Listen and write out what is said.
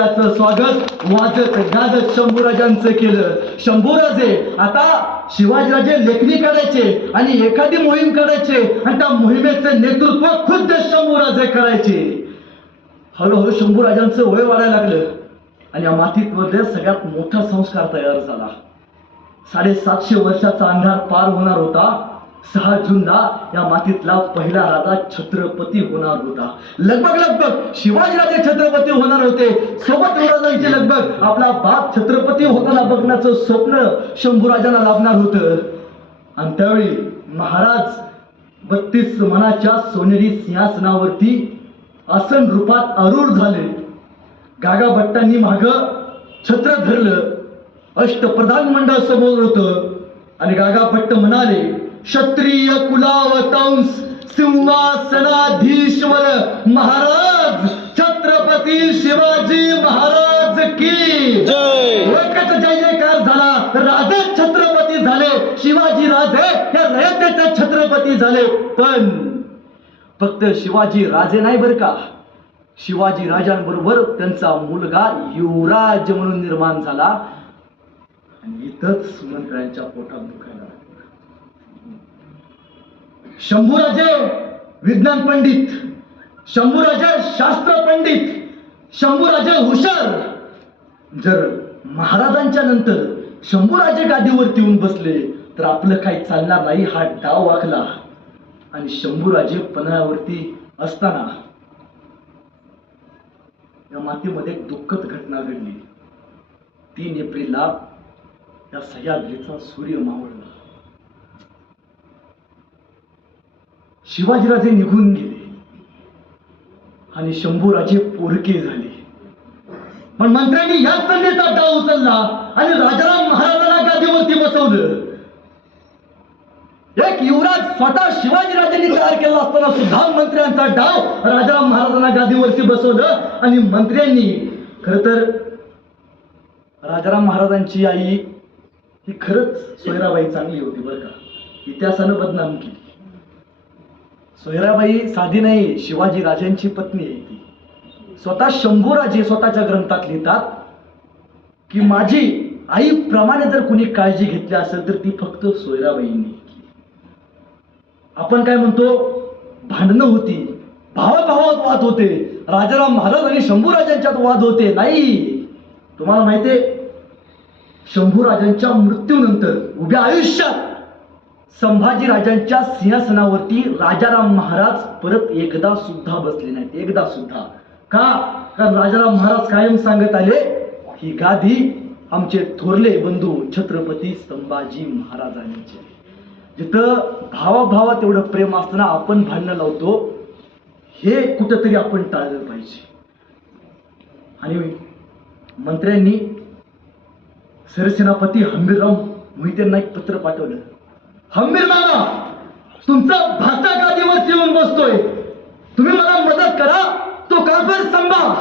त्याचं स्वागत वाजत गाजत शंभूराजांचं केलं. शंभूराजे आता शिवाजीराजे लेखणी करायचे आणि एखादी मोहीम करायचे आणि त्या मोहिमेचं नेतृत्व खुद्द शंभूराजे करायचे. हळूहळू शंभूराजांचं वय वाढायला लागलं आणि या मातीमध्ये सगळ्यात मोठा संस्कार तयार झाला. 750 वर्षाचा अंधार पार होणार होता. 6 जूनला या मातीतला पहिला राजा छत्रपती होणार होता. लगभग शिवाजीराजे छत्रपती होणार होते. सोबत युवराजांची लगभग आपला बाप छत्रपती होताना बघण्याचं स्वप्न शंभूराजांना लाभणार होतं. आणि त्यावेळी महाराज 32 मनाच्या सोनेरी सिंहासनावरती आसन रूपात आरूढ झाले. गागा भट्टांनी माग छत्र धरलं. अष्टप्रधान मंडळ समोर होतं आणि गागा भट्ट म्हणाले, क्षत्रिय कुलावतंस सिंहासनाधीश्वर महाराज छत्रपती शिवाजी महाराज की जय. एकच जय जयकार झाला. राजे छत्रपती झाले. शिवाजी राजे या रयतेचे छत्रपती झाले. पण फक्त शिवाजी राजे नाही बरं का, शिवाजी राजांबरोबर त्यांचा मुलगा युवराज म्हणून निर्माण झाला. आणि इथंच सुमंत्रांच्या पोटात दुखायला लागलं. शंभूराजे विज्ञान पंडित, शंभूराजे शास्त्र पंडित, शंभूराजे हुशार. जर महाराजांच्या नंतर शंभूराजे गादीवरती येऊन बसले तर आपलं काही चालणार नाही हा डाव आखला. आणि शंभूराजे पन्हाळ्यावरती असताना या मातीमध्ये एक दुःखद घटना घडली. 3 एप्रिलला या सह्याद्रीचा सूर्य मावळला. शिवाजीराजे निघून गेले आणि शंभूराजे पोरके झाले. पण मंत्र्यांनी याच संधीचा डाव उचलला आणि राजाराम महाराजांना गादीवरती बसवलं. एक युवराज स्वतः शिवाजीराजांनी तयार केला असताना सुद्धा मंत्र्यांचा डाव राजाराम महाराजांना गादीवरती बसवलं. आणि मंत्र्यांनी खर तर राजाराम महाराजांची आई ही खरंच सोयराबाई चांगली होती बरं का, इतिहासानं बदनाम केली. सोयराबाई साधी नाही, शिवाजी राजांची पत्नी आहे ती. स्वतः शंभूराजे स्वतःच्या ग्रंथात लिहितात की माझी आईप्रमाणे जर कुणी काळजी घेतली असेल तर ती फक्त सोयराबाईंनी. आपण काय म्हणतो, भांडणं होती, भावाभावात वाद होते, राजाराम महाराज आणि शंभूराजांच्यात वाद होते. नाही, तुम्हाला माहितीये शंभूराजांच्या मृत्यूनंतर उभ्या आयुष्यात संभाजी राजांच्या सिंहासनावरती राजाराम महाराज परत एकदा सुद्धा बसले नाहीत. एकदा सुद्धा. का? कारण राजाराम महाराज कायम सांगत आले ही गादी आमचे थोरले बंधू छत्रपती संभाजी महाराजांचे. जिथं भावाभावात एवढं प्रेम असताना आपण भांडणं लावतो, हे कुठंतरी आपण टाळलं पाहिजे. आणि मंत्र्यांनी सरसेनापती हंबीरराव मोहितेंना एक पत्र पाठवलं. हंबीर मामा, तुमचा भाचा गादीवर येऊन बसतोय, तुम्ही मला मदत करा, तो कारभार सांभाळा.